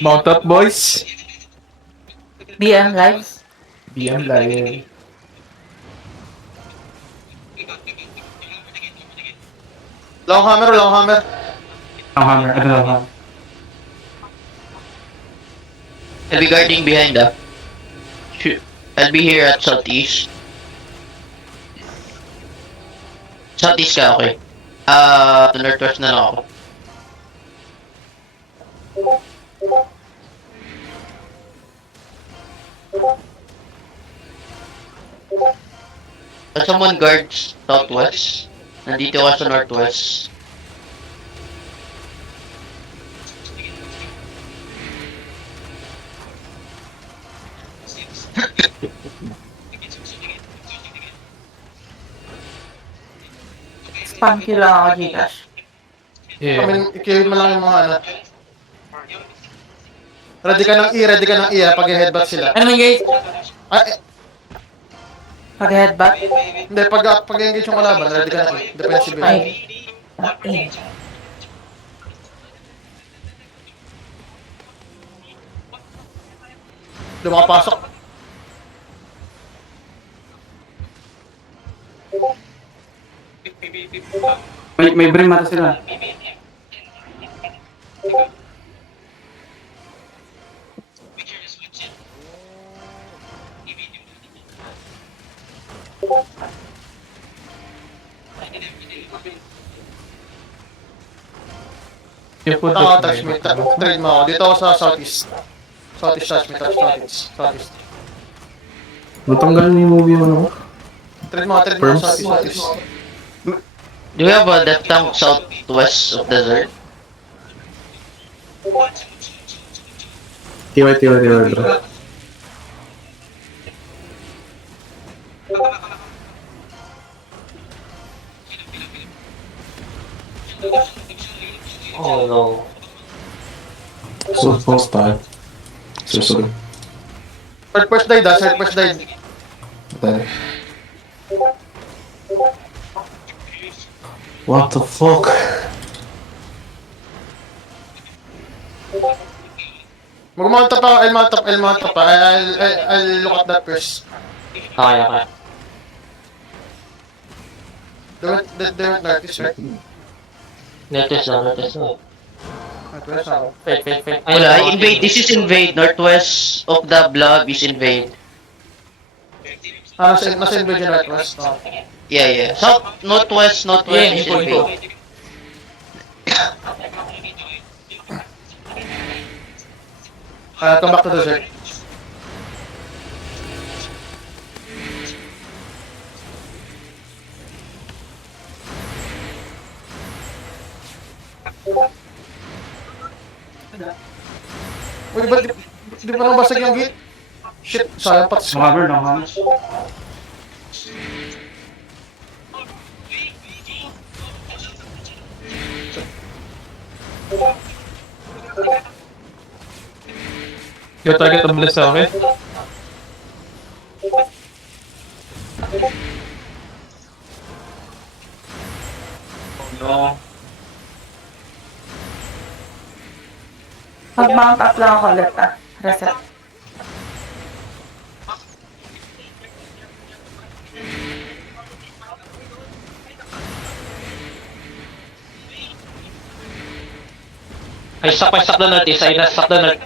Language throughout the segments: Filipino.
Mount up, boys. BM live. BM live. Long hammer, long hammer. Ang hammer. Ano lang hammer? I'll be guarding behind I'll be here at southeast. Southeast ka, okay. To northwest na lang ako. At someone guards southwest. Nandito ka sa northwest. Spam kill lang ako, Gcash. Yeah. I-kill mo lang yung mga ano. Ready ka ng E ha, pag headbutt sila. Ano man guys? Ay, Pag-headbutt? hindi, pag engage yung kalaban, ready ka ng E. Defensive Ay. yun. Hindi makapasok. May brim mata sila. Yung food Punta ka, touch me. Trade mo ako. Dito ako sa southeast. Southeast, touch me, southeast. Matanggal na yung movie ano? Trade mo ako, southeast. Do you have a death tank southwest of desert? Tiwai, bro. Oh no. So hostile. So. Third push died ha, third push died. What the fuck? Mag-mount up ako, I'll mount up. I'll look at that first. Okay. They went northeast, right? Notice na. Northwest ako. Fake. Wala, invade. This is invade. Northwest of the blob is invade. Nasa invade yung northwest. Oh. Yeah. Northwest Yeah, is info. invade. Come back to desert. Uy, ba't di pa nabasag yung gate? Shit, sayang pa. Hammer. Yung target ang bless sa akin. No. Mag-mount up lang ako ulit Reset. I stuck the northeast. I stuck the north.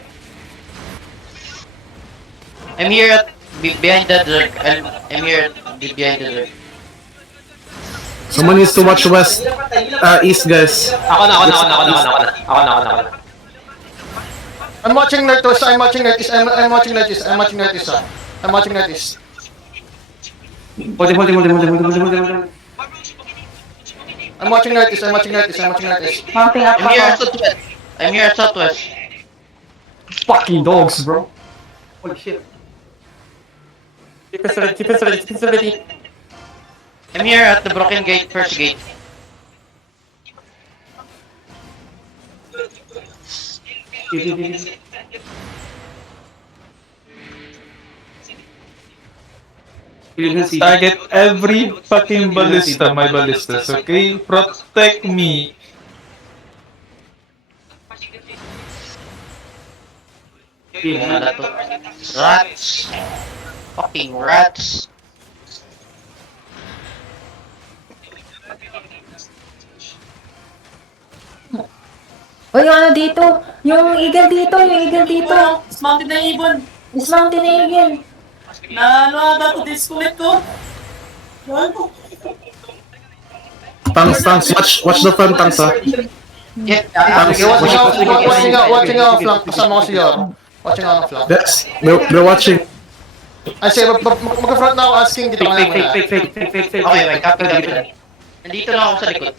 I'm here at behind the desert. I'm here at behind the desert. Someone needs to watch west, east, guys. Ako na. I'm watching northwest, I'm watching northeast. I'm watching northeast. Hold him. I'm watching northeast. Mounting up I'm here ako. at southwest. Fucking dogs, bro. Holy shit. Keep it ready. I'm here at the broken gate, first gate. Target every fucking ballista, my ballistas, okay? Protect me. Wala to. Rats. Fucking rats. Uy, yung ano dito? Yung eagle dito, yung eagle dito. Mountain na ibon. Is mountain eagle. Na ano ata to disconnect ko? Ano? Tanks. Watch the front, tanks, ha. Yeah, Sige, watching out flank. Kasama ko si Yor. Watching out flank. Yes, they're watching. Ay, sige, mag-front na ako asking dito ka na muna. Okay, wait. Copy that. Nandito lang ako sa likod.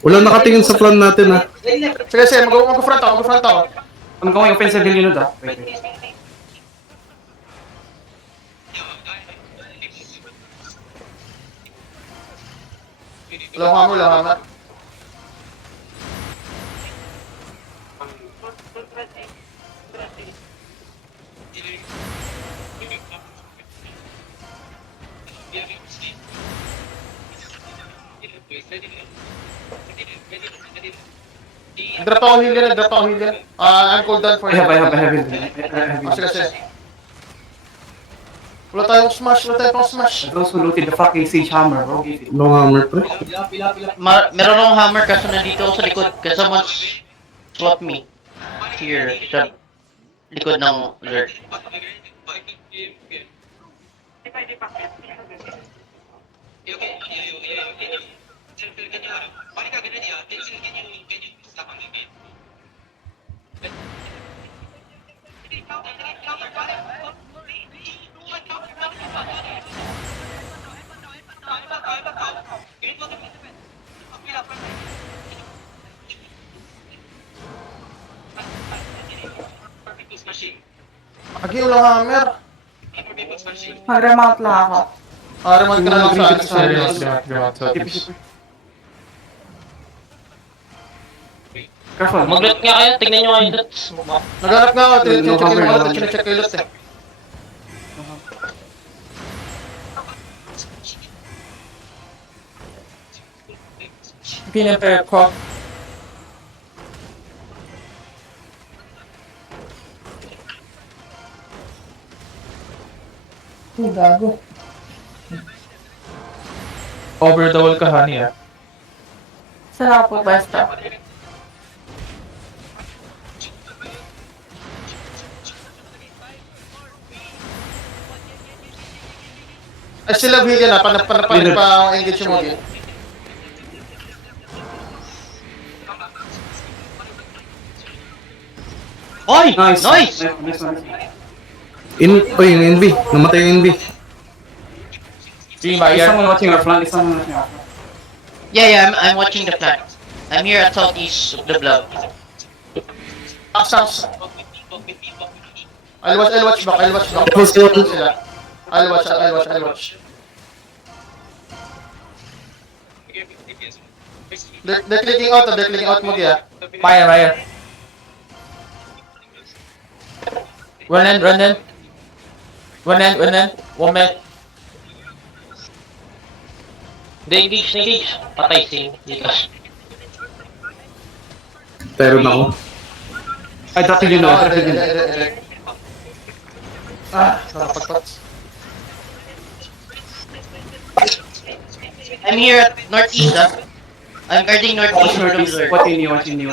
Walang nakatingin sa plan natin, ha. Sige, mag-front ako. I'm going offensive hill unit ah. Wait. Wala hammer. Drop ako heal yan. I'm cooldown for I have you. Sige. Wala tayong smash. Those who looted the fucking siege hammer, bro. Long hammer, pre. Meron akong hammer kaso nandito ako sa likod. Cause someone's swapped me. Here, sa likod ng lurk. Agi, walang hammer. Mag-remount lang ako. Remote ka na lang sa Arius. Careful, Mag-loot nga kayo, tignan nyo kayo loot. Naghanap nga ako, chinecheck ko yung loot eh. Pinapare ko. Gago. over the wall ka, honey ah. Saan ako po basta? I still have heal yan ah, pa engage mo yun. Oy! Nice! Nice! Yung NV. Namatay yung NV. Is someone watching our flank? Is someone watching our flank? Yeah, I'm watching the flank. I'm here at southeast of the blob. Saps. I'll watch back. Tapos yun. I'll watch. They're clicking out mo kaya. Fire. Run in. 1 minute. Engage. Patay si Nikas. Pero na ako. I dropped you know. Nakapagpat. I'm here at northeast, I'm guarding northeast of the blur. Watching you.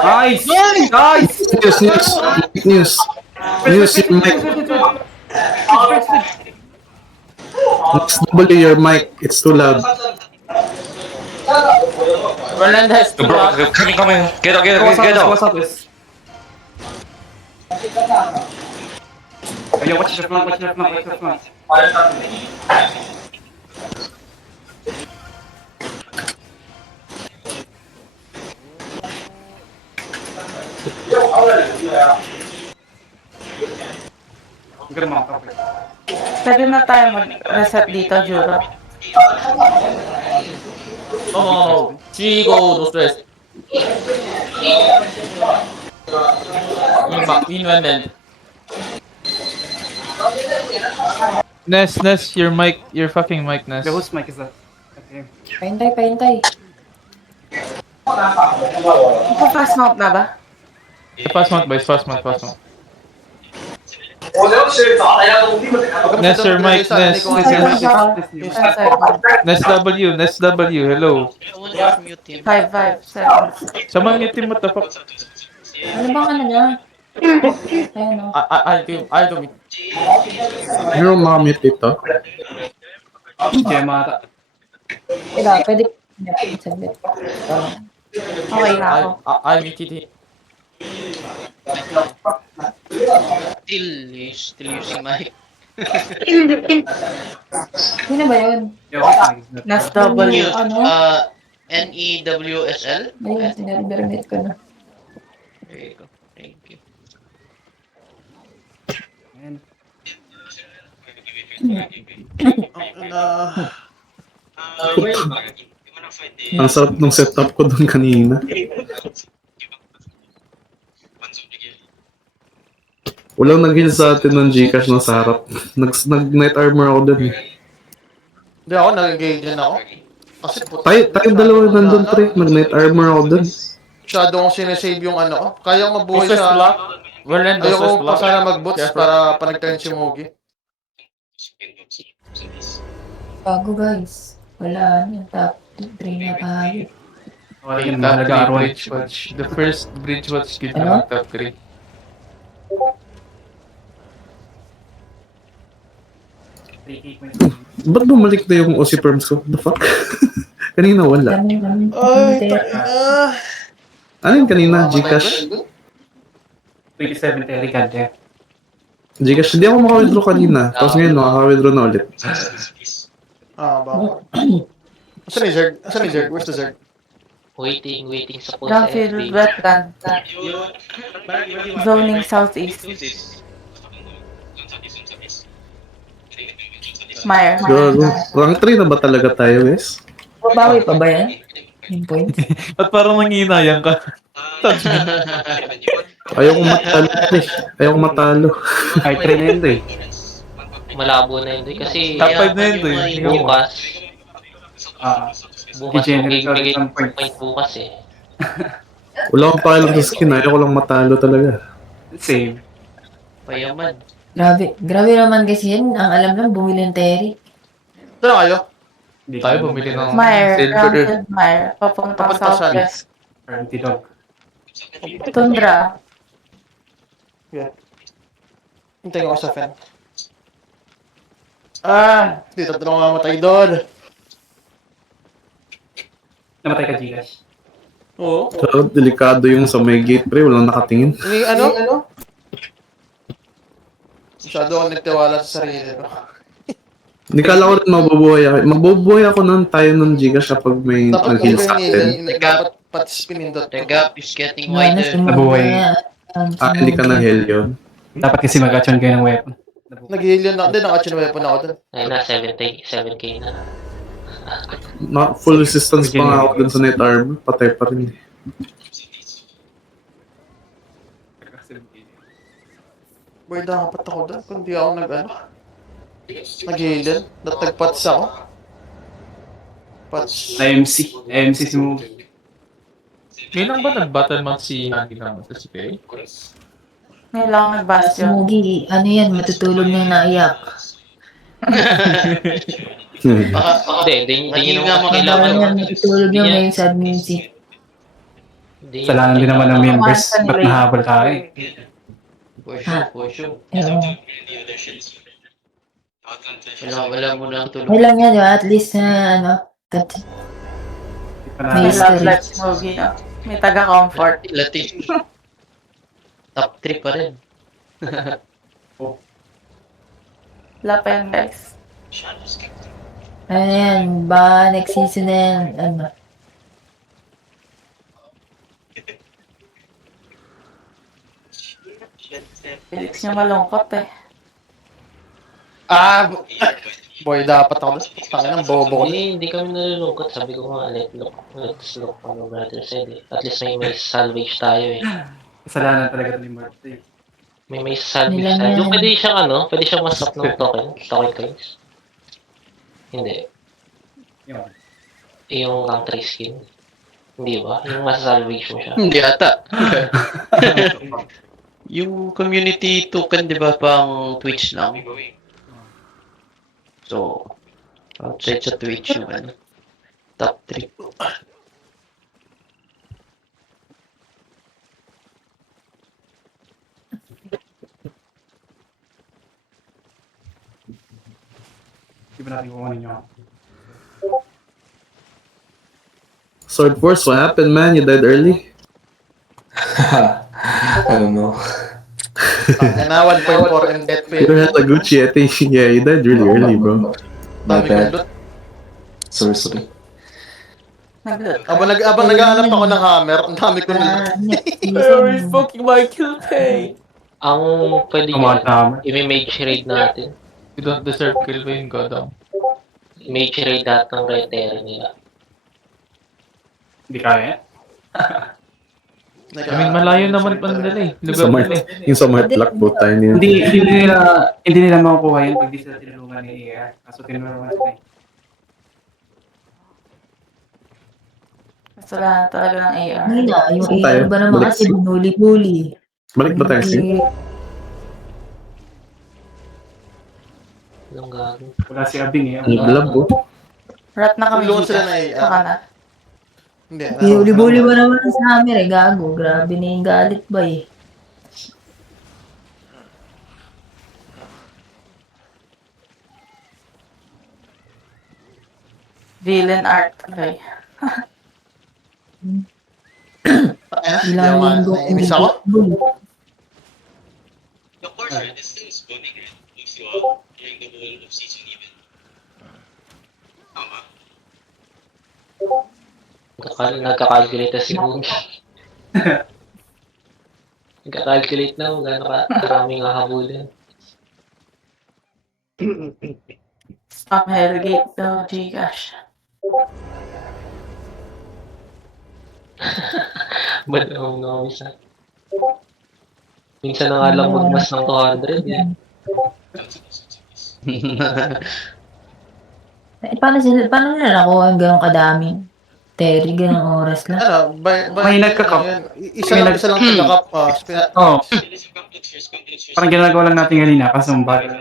Nice! News, mic. Let's double your mic. It's too loud. Roland has to block. Coming. Get up. What's up, this? Yo, watch your flank. Ang ganda mga kapit. Pwede na tayo mag-reset dito, Juro. Oh, Chigo, no stress. Win one then. Ness, your mic, your fucking mic, Ness. The whose mic is that? Okay. Pahintay. Fast mount na ba? Fast mount, boys, fast mount. Ness, Sir Mike, Ness. Ness W, hello. Someone just mute him. 5, 7. Sama yung team, what the fuck? Ano bang ano niya? Ayun o. I do me. Meron mga mute dito. Gemma ata. Pwede. Saglit. Okay na ako. I me kitty. Still using mic. Sino ba yun? Yo, whose mic is that? Nas double Mute. ano? NEWSL. Ayun, sinerbernet ko na. There you go. Thank you. Man. Ang sarap ng setup ko doon kanina. Walang nag-heal sa atin ng Gcash na sa harap. Nag-night armor ako doon. Hindi ako, nag-engage din ako. Kasi puto. Tayo dalawa nandun pre. Nag-night armor ako doon. Masyado akong sinesave yung ano ko. Kaya ko mabuhay Process sa... block. Well then, Ayoko process pa block. sana mag-boots para panagtayin si Mogi. Bago guys. Wala na. Top 3 na tayo. Wala yung Top mga 3 nag-aaruan. bridge watch. The first bridge watch kid Ano? ng top 3. Ba't bumalik na yung OC Perms ko? The fuck? Kanina wala. Ano yung kanina? Gcash? 27 Terry Gade. Gcash, hindi ako maka-withdraw kanina. Tapos ngayon, makaka-withdraw na ulit. Ah, ba? Asan ni Zerg? Where's the Zerg? Waiting sa post Downfield FB. wetland. Zoning southeast. Meyer. Gago. Rank 3 na ba talaga tayo, guys? Babawi pa ba yan? Yung point? At parang nanginayang ka. Ayoko matalo, pre. Ayoko matalo. Ay, train na yun eh. Malabo na yun doy. Kasi Top 5 na yun doy. Tingnan mo. bukas Degenerate magbibigay ulit ng ng points. point bukas eh. Wala akong pakialam sa skin. Ayoko lang matalo talaga. Save. Payaman. Grabe naman kasi yan. Ang alam lang, bumili ng Terry. Ito na kayo? Hindi Tayo ko- bumili ng Meyer. silver. Downfield Meyer. Papuntang Papunta saan? southwest. Antidog. Tundra. Yeah. Hintayin ko sa fan. Hindi, tatlo mamatay doon. Namatay ka, Gcash. Oo. So, delikado yung sa may gate, pre. Walang nakatingin. Ini ano? Masyado ako nagtiwala sa sarili ko. Hindi kala ko rin mabubuhay ako. Mabubuhay ako nun tayo ng Gcash kapag may Dapat nag-heal sa atin. dapat pati pinindot. The gap is getting Minus wider. yung Nabuhay. Hindi ka nag-heal yun. Dapat kasi mag-action kayo ng weapon. Nag-heal yun ako. Hindi, naka-chin weapon ako doon. Ayun na, 7K na. Full resistance pa nga ako dun sa net armor. Patay pa rin. Boy, dapat ako doon. Kung di ako nag-heal din. Nagpats ako. Pats. AMC si Moog. Kailan ba nag-battle month si Handy ng SPA? Ngayon lang Si nag-bastion. Mugi, ano yan, matutulog nang naiyak. Hindi nyo nga Kailangan makailangan. yan, matutulog na ngayon sa admin seat. Kasalanan din naman ng members. Ba't nahabol ka eh? For sure. Ewan. Wala mo na ang tulog. Okay lang yan, diba? At least na, ano, kat- May May love story. life movie. May taga-comfort. Latif. Top 3 pa rin. Wala pa yan, guys. ano yan, ba next season na yan, ano. Felix niya malungkot eh. Boy, dapat ako doon. Tangin ng bobo ko. Hindi kami nalulungkot. Sabi ko nga, let's look on the brighter side eh. At least may salvage tayo eh. Kasalanan talaga ito ni Mark. May salvage Nila tayo. na Yung yan. pwede siyang masap ng token coins. Hindi. Yun. Yung rank 3 skin. Hindi ba? Yung masasalvage mo siya. Hindi ata. Yung community token, di ba, pang Twitch lang? So, outside sa Twitch yung ano, top 3. Di ba natin kukunin nyo? Sword Force, what happened, man? You died early? I don't know. Na 1.4 and death You don't have a Gucci, I think. Yeah, you died really early, bro. My Dami kong bad. loot. Sorry. Nag-loot. Abang nag-aanap ako ng hammer, ang dami kong loot. Very fucking my kill pay? Ang pwede Come on, yan, Tom. i-mage raid natin. You don't deserve kill ko yung godam. Mage raid lahat ng red area nila. Hindi kaya. I mean, malayo naman pa nila eh. Lugar Sa Mart, nila eh. yung sa Mart Blackboat tayo nila. Hindi nila makukuha yan pag di sila tinulungan ni AR. Kaso tinulungan sila eh. Kasalanan talaga ng AR. Hindi na, yung Saan tayo? AR ba naman Balik. kasi binuli-buli. Balik ba tayo, Steve? Anong gago? Wala si Abing eh. Ni Blab, oh. Rat na kami Tulungan dito. sila na AR. Saka na. Hindi. Binuli-buli ba naman sa hammer eh, gago. Grabe na yung galit ba eh. Villain art. Okay. Ilang linggo Naiinis ako. bully. Nagka-calculate na si Boom. Nagka-calculate na kung gano'n karaming hahabulin. Stop Hellgate daw, Gcash. Badawang na kami sa... Minsan na nga lang magmas ng 200 eh. Paano nila nakuha yung gano'ng kadami? Terry, gano'ng oras lang. May nagka-cup. Isa lang taga-cup. Oo. Parang ginagawa lang natin kanina. Kaso bakit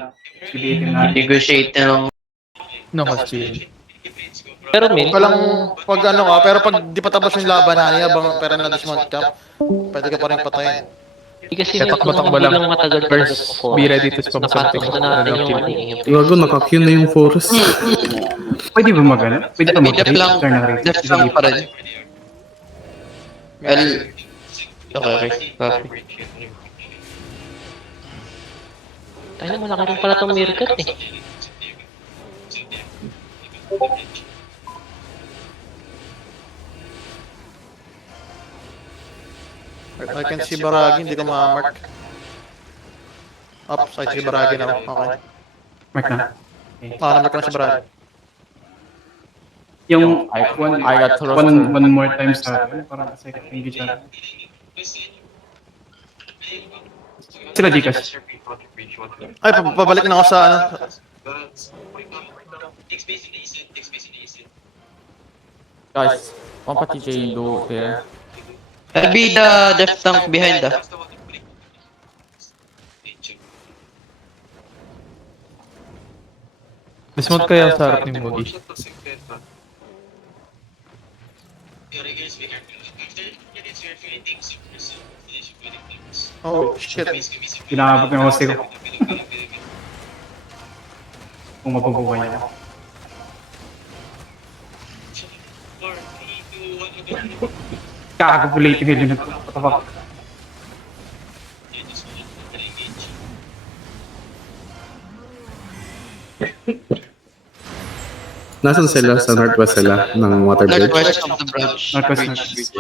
pilitin natin. Negotiate na lang. No, kasi Pero min, Pag ano ka, pero pag di pa tapos yung laban na niya, pero na-dismount ka, pwede ka pa rin patayin. kasi Tatak-tatak ba lang? bilang matagal First, be ready to spam something. Nakatok na natin yung ano eh. Gago, naka-Q na yung forest. Pwede ba mag-ano? Pwede ba mag-rate? Def lang. Turn na rate. Def lang pa rin. Well, okay. Tayo na, malaki rin pala itong Meerkat eh. I can see Baragi, hindi ko ma-mark. Oops, I see Baragi now. Okay. Mark na. Na-mark ko na si Baragi. Yung I got one more time sa parang second engage na. Sila Gcash. Ay, pabalik na ako sa ano. guys, one pa TJ low there. I'll be the def tank behind the. Dismount kaya sa harap ni Moody. Oh, shit. Pinakabot ng hoste ko. Kung mapabuhay niya. Kakagulate yung hilo na patapak. Nasaan sila? Sa northwest sila ng water bridge? Northwest of the branch. Northwest.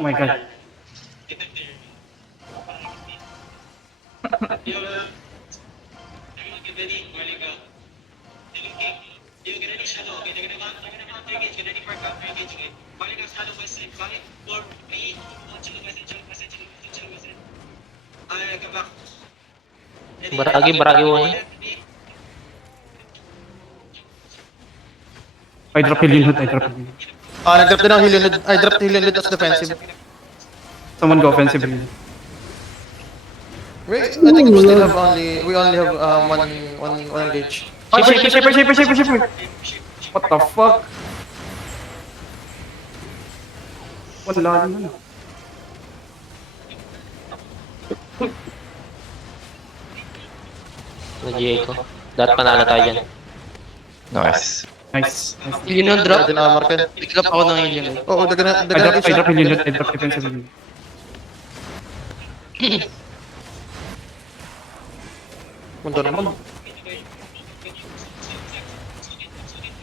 Oh my god. Baragi mo niya. I drop healing hood, I drop healing hood. Nag-drop din ang heal unit. I dropped heal unit as defensive. Someone go offensive. Wait, I think we only have one gauge. Shaper. What the fuck? Wala na. Nag-GA ko. Dapat panalo tayo dyan. Nice. Nice. Yun yung drop. Pwede na mark yun. Pick-up ako ng alien. Oo, I drop healing hood, I drop defensive healing. Mundo naman.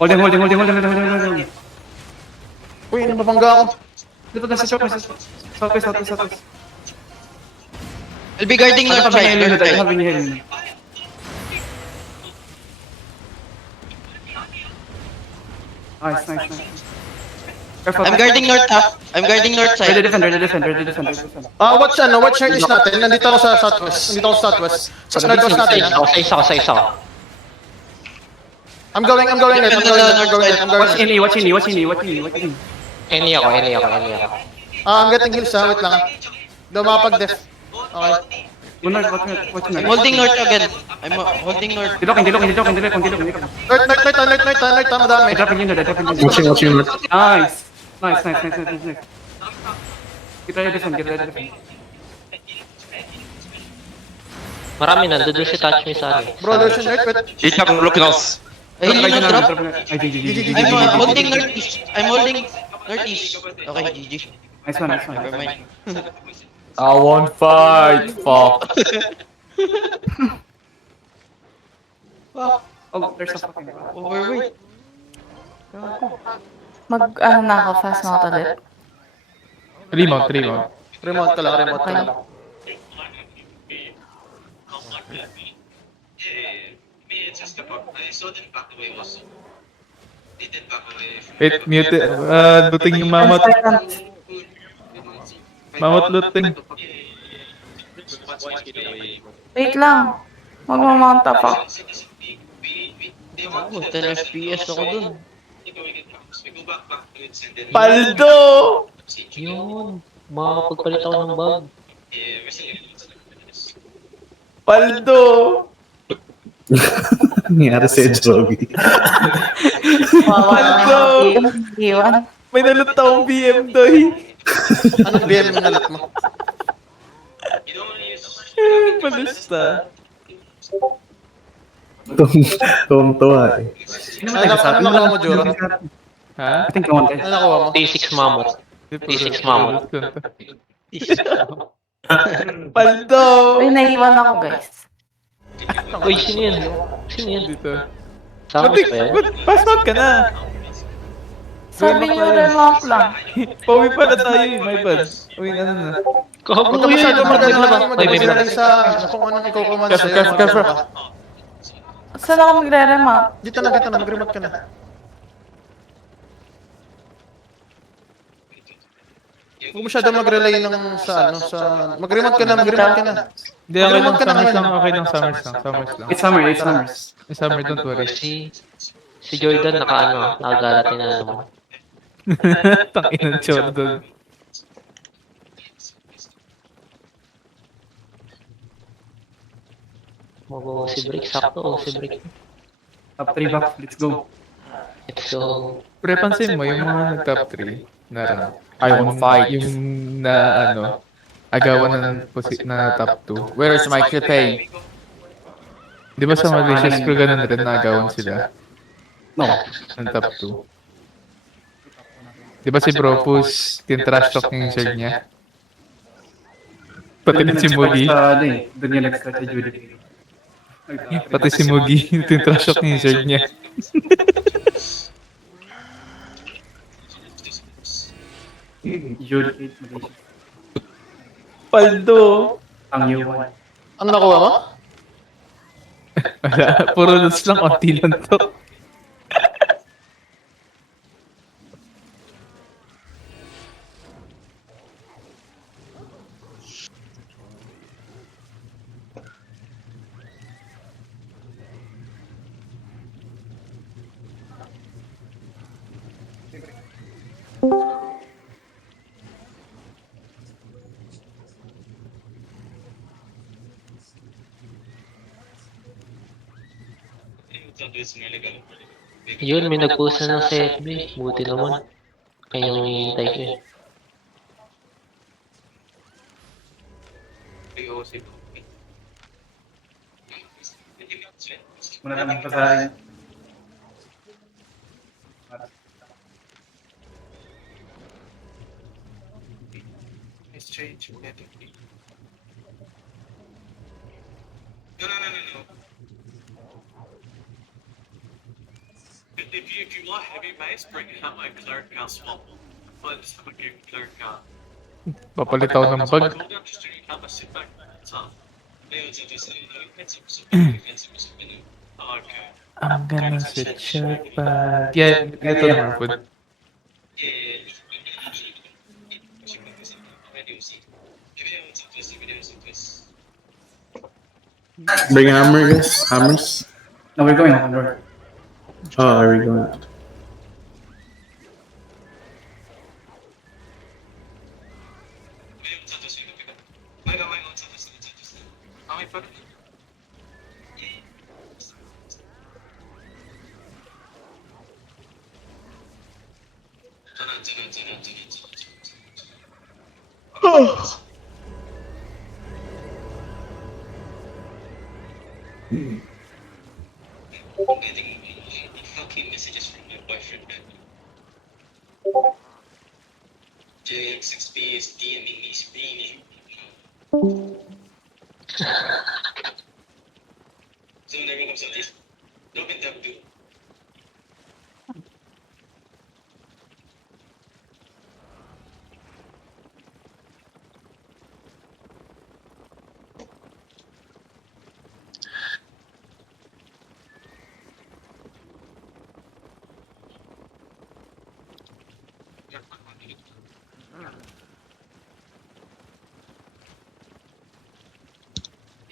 Holding. Uy, nababangga ako. Dito na sa shop, Southwest. I'll be guarding I north have side. healing hood, I have healing hood. Nice. Careful. I'm guarding north ha. I'm guarding north Ready side. defend. Watch northeast natin. Nandito ako sa southwest. Sa northwest natin. Sa isa ko. I'm going net. Watch in E. Any ako. I'm getting heals ha. Wait lang. Daw mapag-def. Okay. Watch I'm holding north again. I'm holding north. Dilok. North, madami. I drop healing hood. Watching north. Nice. Get ready defend. Marami nandun si touch me sa akin. Bro, Lucian, wait. Each have looking us. Ay, hindi na drop. GG. I'm holding northeast. I'm holding northeast. Okay, GG. Nice one. Never mind. I won't fight. Fuck. Oh, there's a fucking... Overweight. Na ako, fast mount ulit. Remount. Remote ka lang. Wait, mute. Luting yung mamot. Mamot luting. Wait lang. Magmamount up ako. 10 FPS ako dun. Paldo! Yun. Makakapagpalit ako ng bag. Paldo! Nangyari sa Joey. Paldo! Iwan. May nalot akong BM doy. Anong BM yung nalat mo? Palista. Tuwang-tuwa eh. Ano nakuha mo, Juro? Ha? I think I want it. Ano nakuha mo? T6 mammoth. T6 mammoth. Paldo! Uy, naiwan ako, guys. Uy, sino yan? Dito. Sama Matik, ba yan? pass out ka na. Sabi niyo remount lang. Pauwi pa na tayo eh, my bad. Uy, ano na. Huwag ka masyado Uy, may mag-alala sa kung anong ikukuman sa'yo. Careful. Saan ako magre-remount? Dito na, mag-remote ka na. Huwag masyado mag-relay ng sa mag-remote ka na. Hindi, okay lang, summers lang. It's summers. May summer, don't worry. Si Jordan nakagalatin na naman. Tangina Jordan. Si Brick, sakto. Si Brick. Top 3 back, let's go. So, Pre, pansin mo, yung mga nag-top 3 na I won't fight. Yung na agawan na top 2. Where's my Crepay? Di ba sa Malaysia Screw ganun rin na agawan sila? No. Ng top 2. Di ba si Bropus, tin-trash talk yung shirt niya? Pati din si Mugi. Doon yung nag-start si Judy. Pati si Mugi, tin-trash talk yung shirt niya. Judicate Malaysia. Paldo! Ang U1. Ano nakuha mo? Wala, puro loot lang, onti lang to. Yun, may nag-post na ng FB. Buti naman. Kaya yung hihintay ko eh. Muna naman pa sa akin. It's change magnetically. No. If you want heavy base, bring out my cleric swap. But just have a good cleric Papalit ako ng bag. just to have a sit back. So, okay. I'm gonna set your bag. Yeah, ito naman po. Bring hammer, guys. Hammers. No, we're going on, Lord. Oh, are we going? I'm getting fucking messages from my boyfriend. JX6B is DMing me screaming. So when everyone comes on this, look at them too.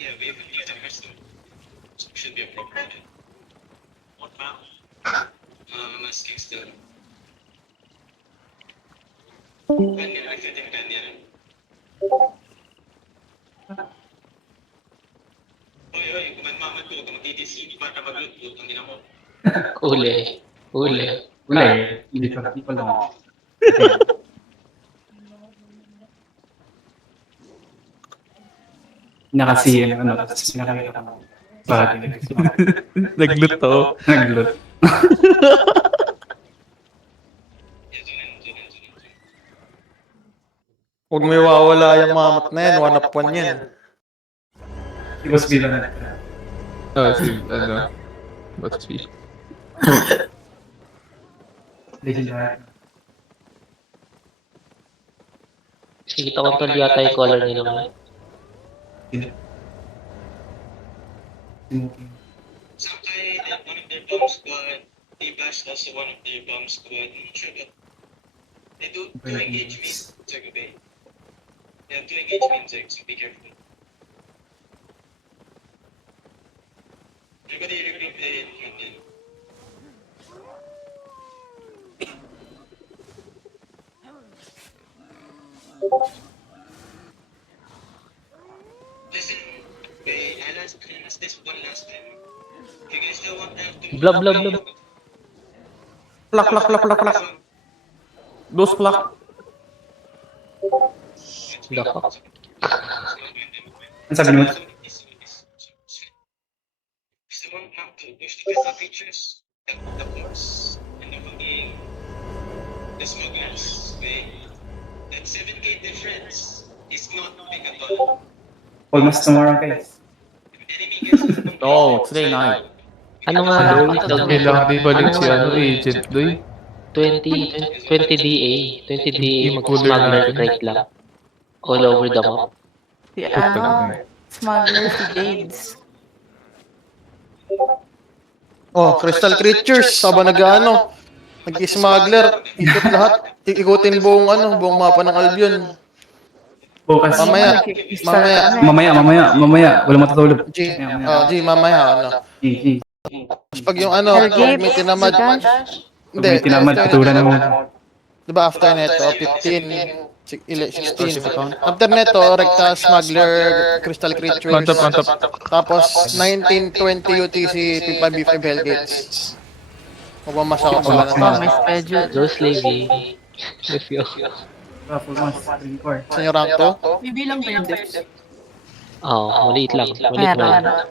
Yeah, we have a new damage though. So it should be a problem. What map? Mas Kingston. Ganyan lang ka din ganyan. Oy, kumanmamat ko, kung magdidisip pa na mag-loot, ang ina mo. Uli. Wala eh. Hindi ko lang. Nakasi, ano, tapos nakakita ko. Bakit? Nag-loot to. Nag-loot. Huwag may wawala yung mamat na yan. 1-up-1 yan. It was bilang na. Oh, si, ano. What's B? Legendary. Kita ko tuloy yata yung color nila. Sometimes one of their bomb squad, they bashed also one of their bomb squad. I'm not sure that they do engage me, Zerg Bay. They have 2 engagement, Zerg, so be careful. Everybody regroup and then. Listen, Bay, I asked this one last time. If you guys still want to Blub. Plak. Dos plak. Dako. Ano sabi mo? Gusto mo to push the features, the force, and the fucking the smugglers, okay? That 7K difference is not big at all. Almost tomorrow, guys. Enemy gets No, today night. Ano nga? Kailangan di balik si ano, agent doy. 20 DA. 20 DA Yung cooler mag-smuggler natin. crate lang. All over the map. Si Ito. smuggler si Jades. Oh, Crystal Creatures, habang nag-ano, nag-smuggler, ikot lahat, ikutin buong buong mapa ng Albion. Bukas. Mamaya, Mamaya. Wala matutulog. G, mamaya, G. Tapos pag yung pag may tinamad, Pag may tinamad, patulan na muna. diba after neto, 15, 16. After neto, Recta, Smuggler, Crystal Creatures. On top. Tapos 1920 UTC, P5B5 Hellgates. Magmamasa ko pala May naman. schedule. Joe Slavey. Let's go. Full mass. Green core. Sa inyo rank to? Bibilang ba yung dips? Oo, maliit lang. Maliit lang.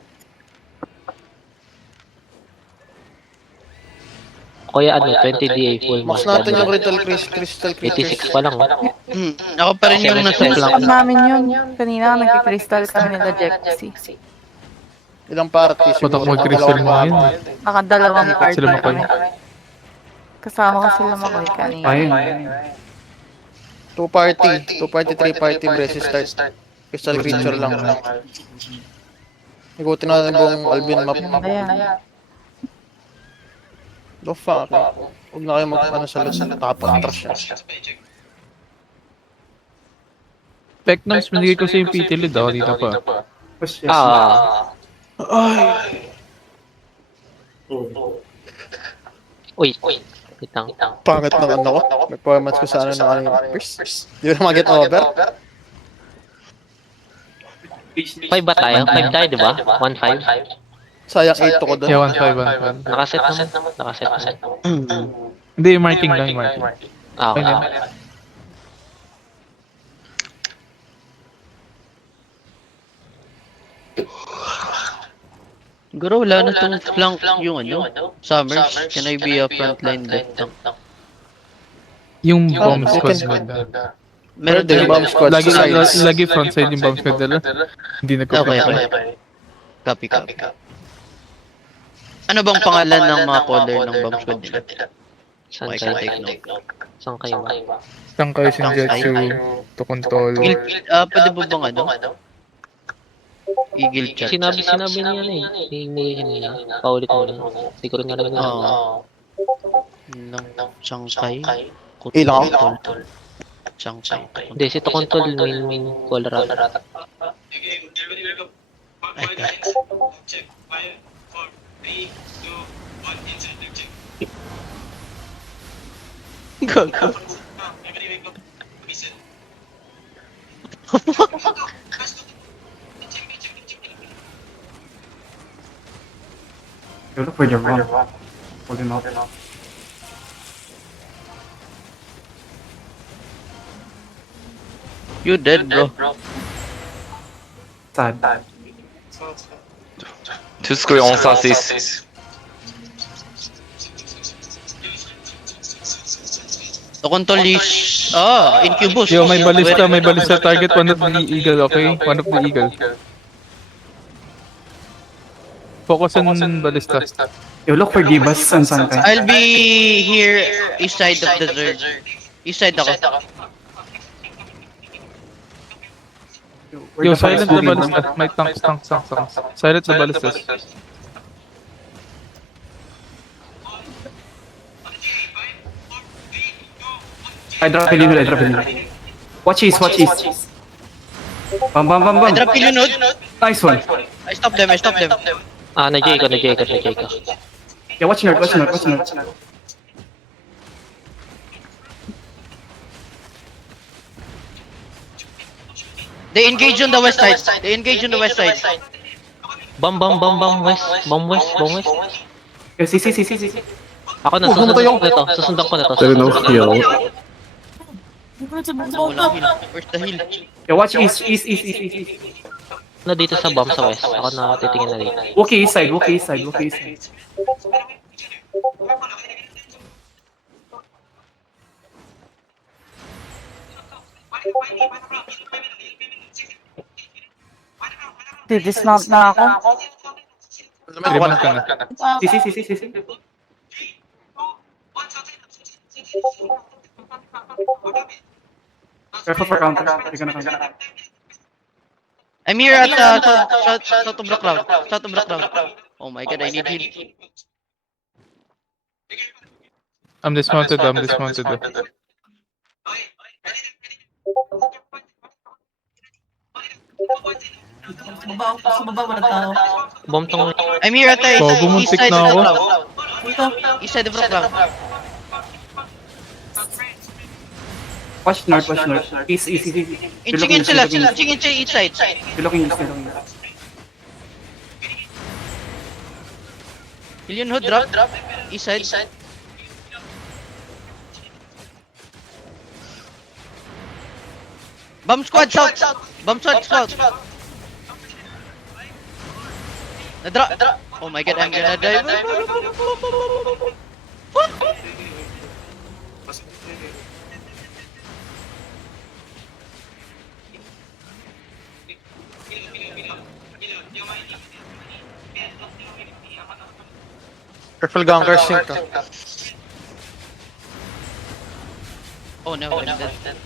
Kaya 20 DA full Max mass. natin yung Crystal Creatures. 86 pa lang. Ako pa rin yung nasa flank. Namin yun. Kanina nagki-crystal kami nila Jexy. Ilang parties? Patak Siguro, mag-crystal dalawang mo yun. party. Nakadalawang party Sila Makoy. kami. Kasama ko sila Makoy kanina. Ayun. 3 party braces start. Crystal Creature lang. Ikutin natin buong Albion map. Ayan. The fuck? Huwag na kayo mag-ano sa tapatras siya. Technoms, binigay ko sa yung PT lead ako dito pa. Push. Uy. Wait lang. Pangit ng ko. Performance ko sa ng first. Di ba mag-get over? 5 ba tayo? 5 tayo, di ba? 1-5? Sayang 8 ko doon. Yeah, 1-5. Nakaset naman. Nakaset naman. Hindi, yung marking lang yung marking. Ah, okay. Siguro wala na tong flank yung Summers. Can I be a frontline left tank? Yung bomb you squad can- nila. Meron Pwede, din bomb squad Lagi, sa sides. lagi front side yung bomb squad nila. Hindi Okay. Copy. Ano bang pangalan ng mga caller ng bomb squad nila? Saan Okay, kayo? take note. Saan kayo ba? Isang kayo si Jetsu, to control. Pwede ba bang Eagle chat. Sinabi niya yan eh. Hindi kanina. Paulit mo na. Hindi ko rin nga alam. Oo. Ng Shanghai. Ilang? Shanghai. Hindi, si to control main caller ata. Check. 5, 4, 3, 2, 1. Inside. Check. Go. Everybody wake up. Reset. You look for your run. Pull him out. You dead, bro. Sad. Tout ce qu'on s'insiste. To control is... Incubus. Yo, may balista target, one of the eagle, okay? One of the eagle. Focus on ballista. You look for Gibas and Sankai. I'll be here east side of the Zerg. East side ako. Yo, silent the ballista. May tanks. Silent the ballistas. I drop it. Watch east. Bam. I drop kill node. Nice one. I stop them. Na-J ko. Yeah, watch north. They engage on the west side. Bomb west. Yeah, see. Ako na, susundan ko na to. There no heal. Walang heal. Where's the heal? Yeah, watch east. Na dito sa bomb sa west. Ako na titingin na dito. Walkie east side. Didismount na ako. Remount ka na. See. Careful for counter. You're gonna counter. I'm here at south of the cloud. South of the cloud. Oh my god, I need heal. I'm dismounted. Sa baba, walang tao. Bomb tong I'm here at the Bago east muntik side na of the ako. cloud. East side of the cloud. Push north. East. Inching sila, inching each side. You're looking east. Million hood drop. East side. Bomb squad south. Na-drop. Oh my god, I'm gonna die. Careful gankers sync ka. Oh no, I'm dead.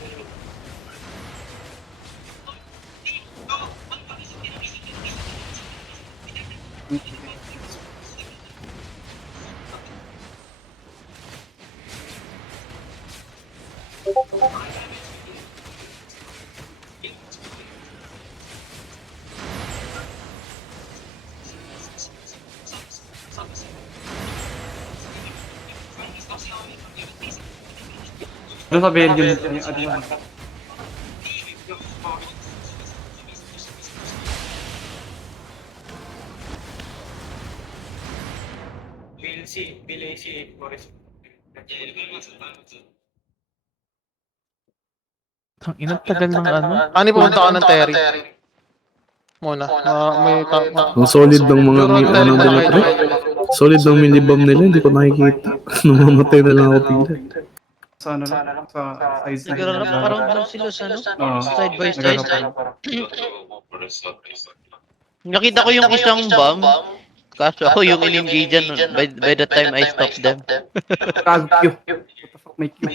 Doon sa Belgium. Yung advance. BLC, Forest. Ang inatagal ng ano. Ani pumunta ka ng Terry. Muna. Ang solid ng mga ano nila pre. Solid ng minibomb nila, hindi ko nakikita. Namamatay na lang ako bigla. Sa ano lang? Sa side. Nagkaroon lang sila sa Oo. side by side. Nagkaroon. Nakita ko yung isang bomb. Kaso ako yung in-engage nun. By the time I stopped them. Tag Q. What the fuck, may Q?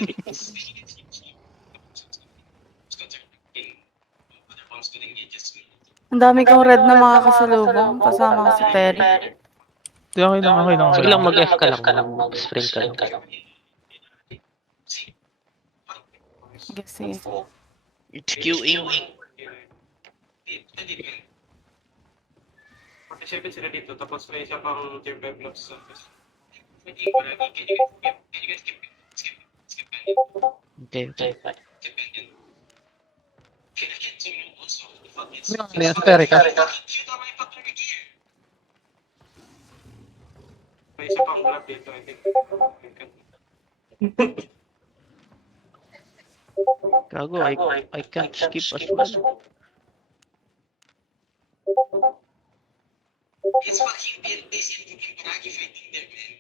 Ang dami kong red na mga kasalubong. Kasama ko si Terry. Okay lang. Sige lang, mag-F ka lang. Mag-sprint ka lang. Sige. It's queuing. 47 sila dito, tapos may isa pang tier 5 blocks. Okay. Ano yan? Sa Terry ka? May isa pang block dito, I think. Gago, I can't skip as well. It's fucking this in fucking Paragi fighting there, man.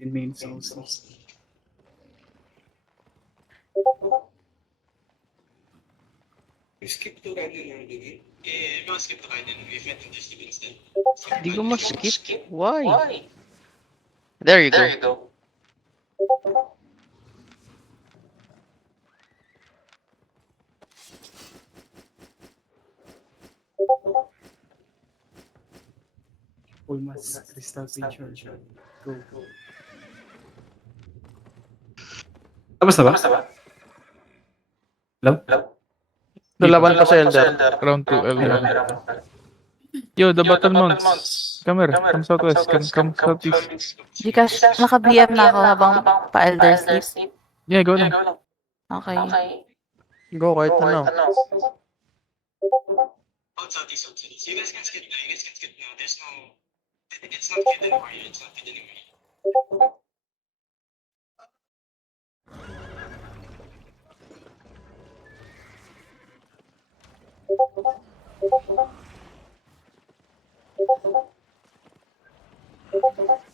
In main souls. You skip to Raiden or Dugi? Yeah, everyone skip to Raiden. We fight in this instead. Di ko ma-skip. Why? There you go. Ulmas, Crystal Feature. Go. Tapos na ba? Hello? Lalaban pa sa Elder. Round 2 Elder. Yo, the battlements. Come here. Come southwest. Come southeast. Gcash, naka-BM na ako habang pa-elder sleep. Yeah, go lang. Okay. Go kahit ano. Outside these hotels. You guys can skip now. There's no... It's not good anymore. It's not good anymore.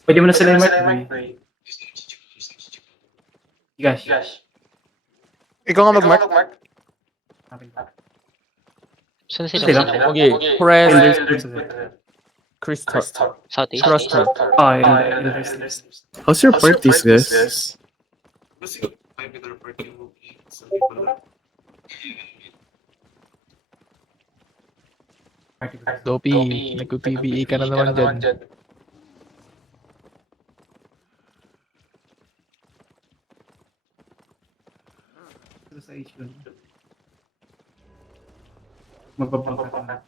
Pwede mo na sila i-mark. Gosh. Ikaw nga mag-mark. Saan sila? Sila? Okay. Press Elders. Crystal. Southeast? Crystal. Ah, Elders. How's your parties, guys? regular party mo. So, people party ko. Dopi, nag-PBE ka na naman dyan. Sa HQ. Magbabangka ka na.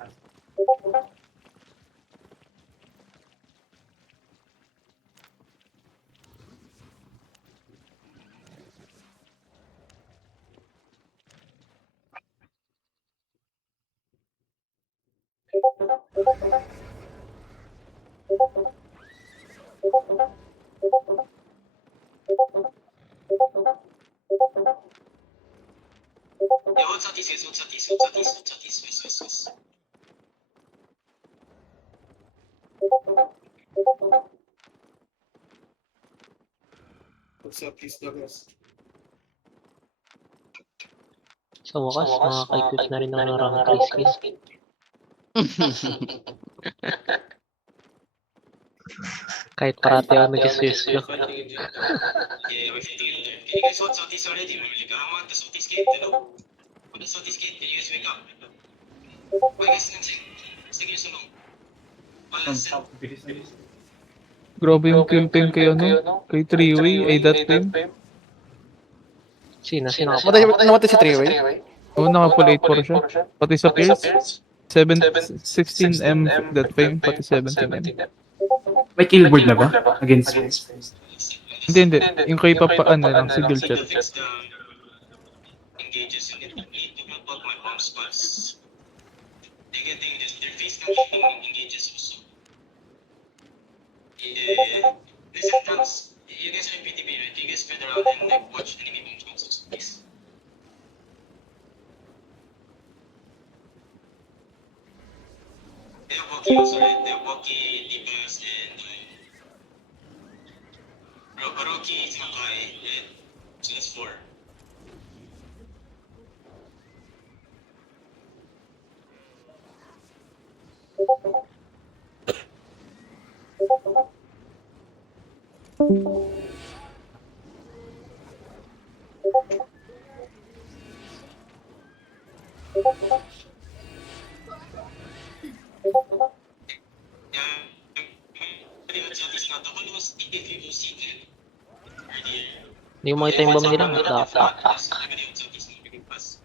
Yeah, hold southeast, guys. Hold southeast, hold southeast, hold southeast. West, west, west. What's up, please, Douglas? Sa wakas, makaka-equip na rin ng rank 3 skin. Kahit parati ako nag-switch ko. Yeah, we're fighting in there. Can you guys hold southeast already? Like, I want the southeast gate. Hello? What the southeast gate? Can you guys wake up? Why guys nagsig? Sige yung sulong. Balance it. Grabe yung kill time kay ano? Kay Three-Way, ay that time. Sino? Namatay si Treeway? Oo, naka-full 8-4 siya. Pati sa Pierce, 16M that fame, pati 17M. May killboard na ba? Against Hindi. Yung kay Papaan na lang, si Gilchat. Fix the engages in it. Need to help out my bomb spots. They're getting this. Their face counting engages also. Yeah. Listen, Trunks. You guys are in PTB, right? You guys spread around and like watch enemy bomb spots, please. They have Walkie also, right? They have Walkie, Divas, and Rocky, Makai, right? So that's 4. Hindi mo makita yung bomb nila. Tak.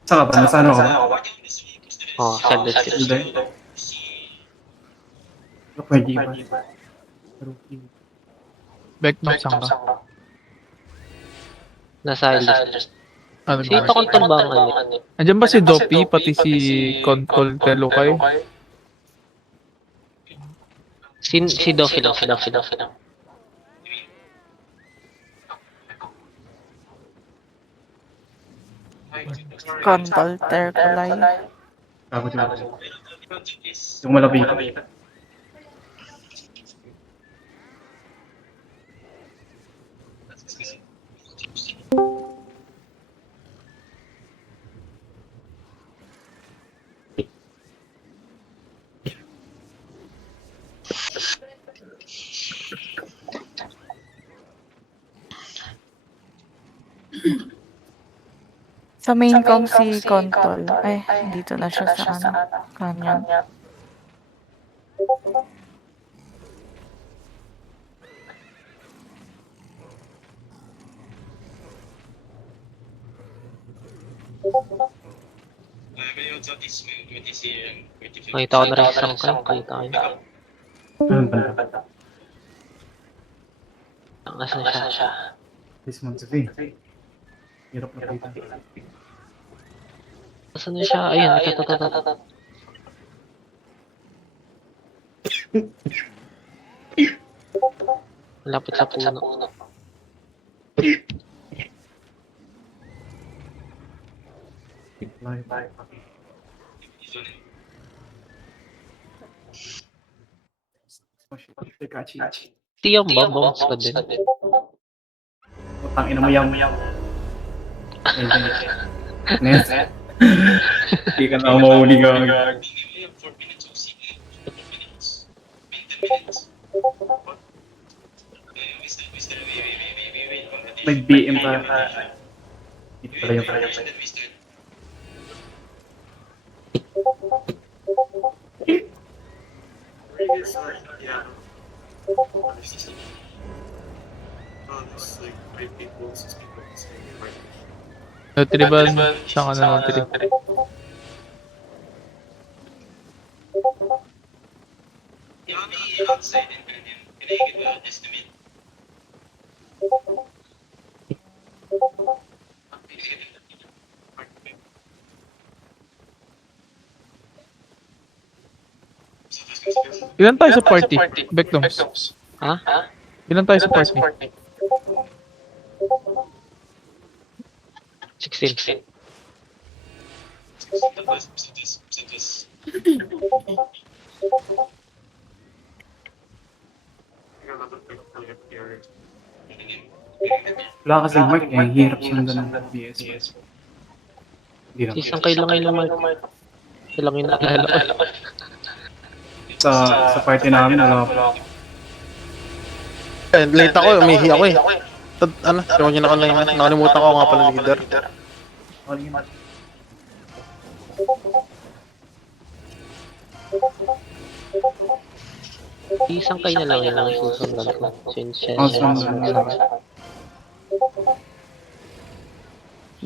Saka ba? Nasa ano ka ba? Oh, send it. Hindi. Pwede ba? Backnop saan ka? Nasa island. Ano Si Ito Konton ba ang ano? Andiyan ba si Dopi, pati si Kontol Telukay? Si Dofi. Kondol, Terkulay. Tapos yung malapit. Sa main com si Kontol. Ay, dito na siya sa ano. Canyon. Nakita ko na rin isang kan. Nakita ko yun. Tangas na siya. This month of hirap na kita. Asan na siya? Ayun, nakita. Malapit sa puno. Tiyong ba? Bounce ka din. Utang ina mo yang. Nes. Hindi ka na mahuli ka. May BM pa. Dito pala yung that we start. Nutriban, saan ka na nutri? How many outside and can I get an estimate? Ilan tayo sa party? Bekdoms. Ha? Ilan tayo sa party? 16. Wala kasing mic eh. Hirap sundan ng BS. Hindi lang. Isang kailangan naman. Kailangan naalala ko. Sa party namin, wala pa. Late ako, umihi ako eh. Ano, yung yun ako na yun. Nakalimutan ko nga pala leader. Isang kayo na lang yun ang susundan ko. Since Awesome.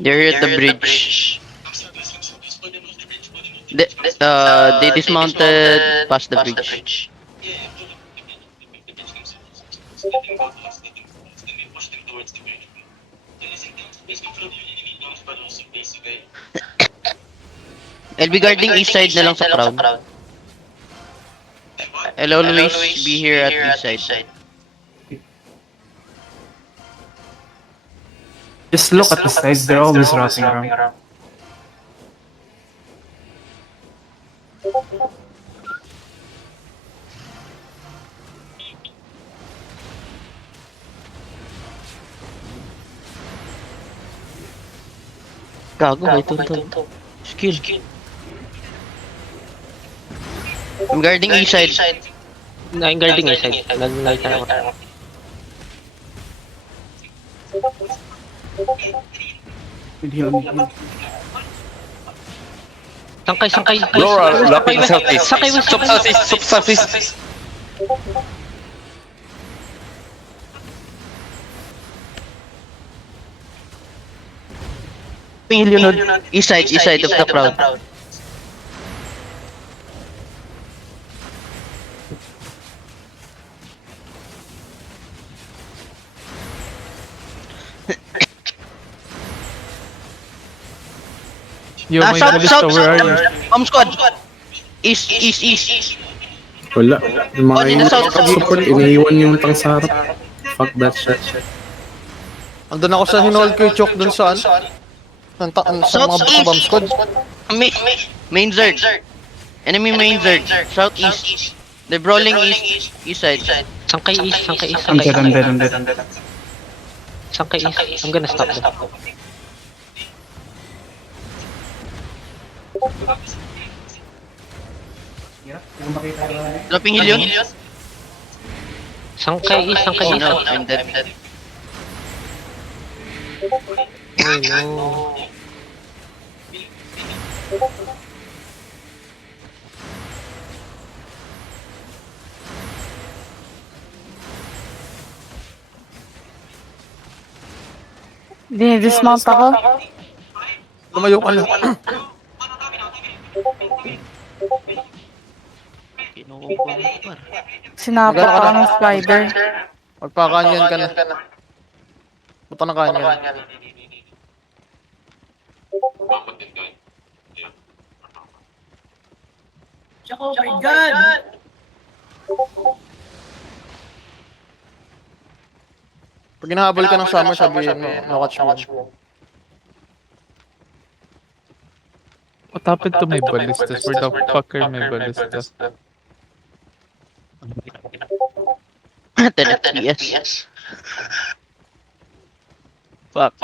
They're at the bridge. They dismounted past the bridge. I'll be guarding east side na lang sa crowd. I'll always be here at east side. Just look at the sides, they're always rushing around. Gago, may tuntun. Skill. I'm guarding east side. I'm guarding east side. Nag-night ako. Sangkay. Laura, lapit southeast. Sakay west. South southeast. Leonard, east side of the crowd. Yo, may balista, where are you? Squad. East. Wala. Yung mga Oh, in the south. support, iniiwan yung tang sa harap. Fuck that shit. Andun ako sa hinold ko yung choke dun sa ano. Sa mga bomb squad. Main Zerg. Enemy main Zerg. Southeast. They're brawling east side. Sangkay east. I'm dead. Sangkay east. I'm gonna stop them. Dropping Helion. Sangkay east. Oh no, I'm dead. Oh no. Dismount ako. Lumayo ka lang. Sinapak ako ng spider. Magpakanyan ka na. Buta na kanyan. Oh my god! Pag hinahabol ka ng summer, sabihin mo, no-catch mo. What happened to my ballistas? Where the fuck are my ballistas? 10 FPS. Fuck.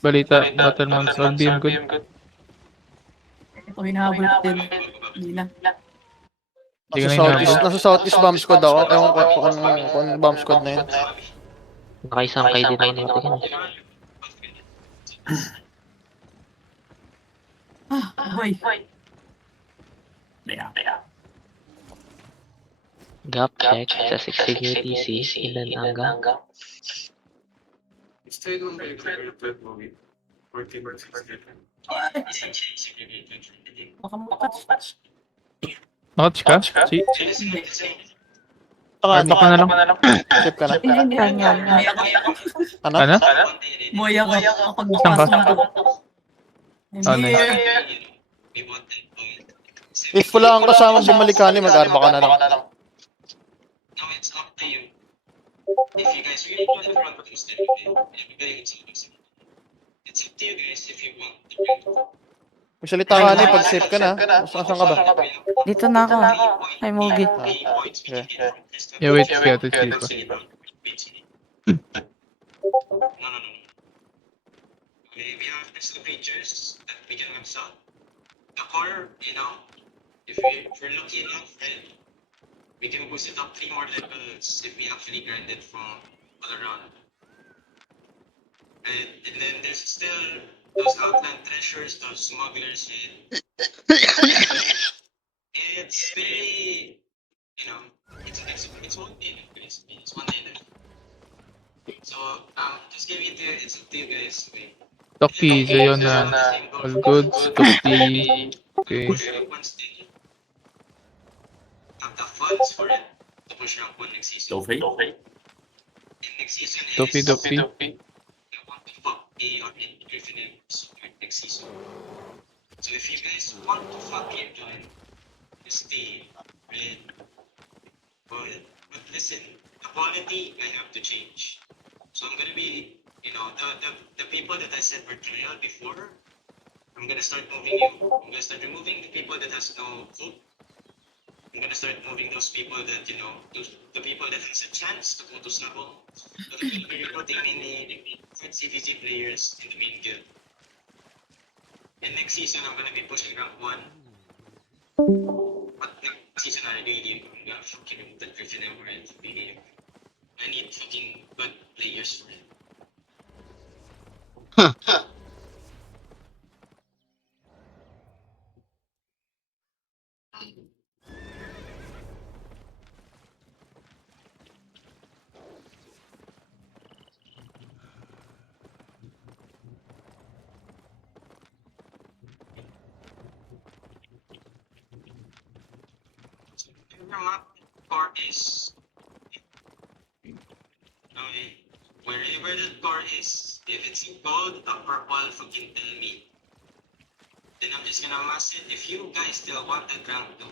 Balita, Battle Monks, all being good. Ako hinahabol din. Hindi na. Hindi ko na hinahabol. Nasa Southeast bomb squad ako. Ewan ko kung anong bomb squad na yun. Nakaisangkay din ako nito yan. Hoy. Gap check sa 60 UTC. Ilan ang gap? Baka makatch. Notch ka? Si? Taka, Baka na lang. Sip ka na. Kanya. Ano? Ano? Moya ka kapag Saan ka? bukas mo. Ano yun? If wala kang kasama bumalikani, mag-arba ka na lang. Now it's up to you. If you guys really want to run with Mr. everybody would say it's up to you guys if you want to bring Magsalita ka ni, pag safe ka na. Saan ka ba? Dito na ako. Ay, movie. Okay. Yeah, wait, kaya ito cheap. No. We have pistol creatures that we can max out. The core, you know, if we're lucky enough, right, we can boost it up 3 more levels if we actually grind it from all around. And then there's still those outland treasures, those smugglers. It's very, you know, it's one day, guys. It's one day. So just give it to you. It's up to you guys. Toki, Zayon na. All goods, Toki. Okay. Have the funds for it to push rank 1 next season. And next season is Topi. I want to fuck A or N Griffin next season. So if you guys want to fucking join, just stay. Right? But listen, the quality I have to change. So I'm gonna be, you know, the people that I said were trial before, I'm gonna start moving you. I'm gonna start removing the people that has no hope. I'm gonna start moving those people that, you know, the people that has a chance to go to Snubble. So the people you're putting mainly good CVG players in the main guild. And next season, I'm gonna be pushing rank 1. But next season, I'm gonna fucking remove that Griffin Emerald. I need fucking good players for it. Your map core is okay. Wherever that core is, if it's in gold or purple, fucking tell me. Then I'm just gonna mass it. If you guys still want that rank 2,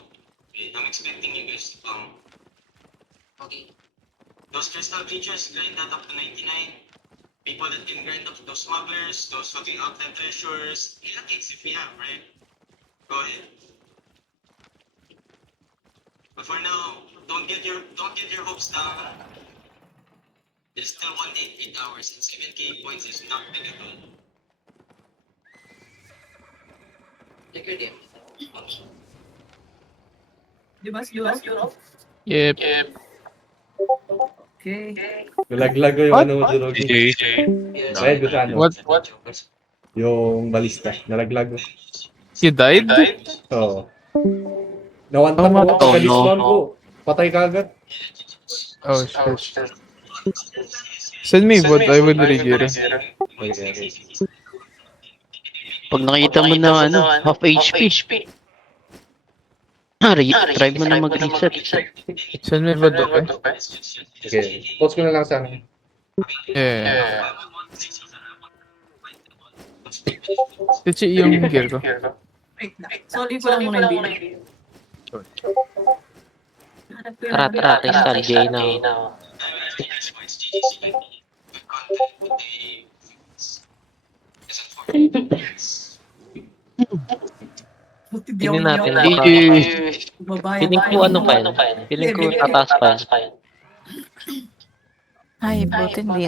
okay, I'm expecting you guys to come. Okay. Those crystal creatures, grind that up to 99. People that can grind up those smugglers, those fucking outland treasures, ilang kicks if we have, right? Go ahead. But for now, don't get your hopes down. There's still 1 day, 8 hours, and 7k points is not big at all. Take your game. Di ba? Yep. Okay. Nalaglag ko yung ano mo, Jurogi. Bayad ko sa ano, What? yung balista. Nalaglag ko. You died? Oo. Nawantap Oh, ako, pagka-dismount ko. Patay ka agad. Oh, shit. Send me what I will regear. Okay. Pag nakita mo na half HP. Try mo na mag-reset. Send me what, okay? Okay. Post ko na lang sa akin. Yeah. Tichi yung gear ko. Wait na. Sorry ko lang muna yung video. Tara, Crystal J na. Tingnan natin. Piling ko ano pa yan. Piling ko tataas pa yan. Ay, buti hindi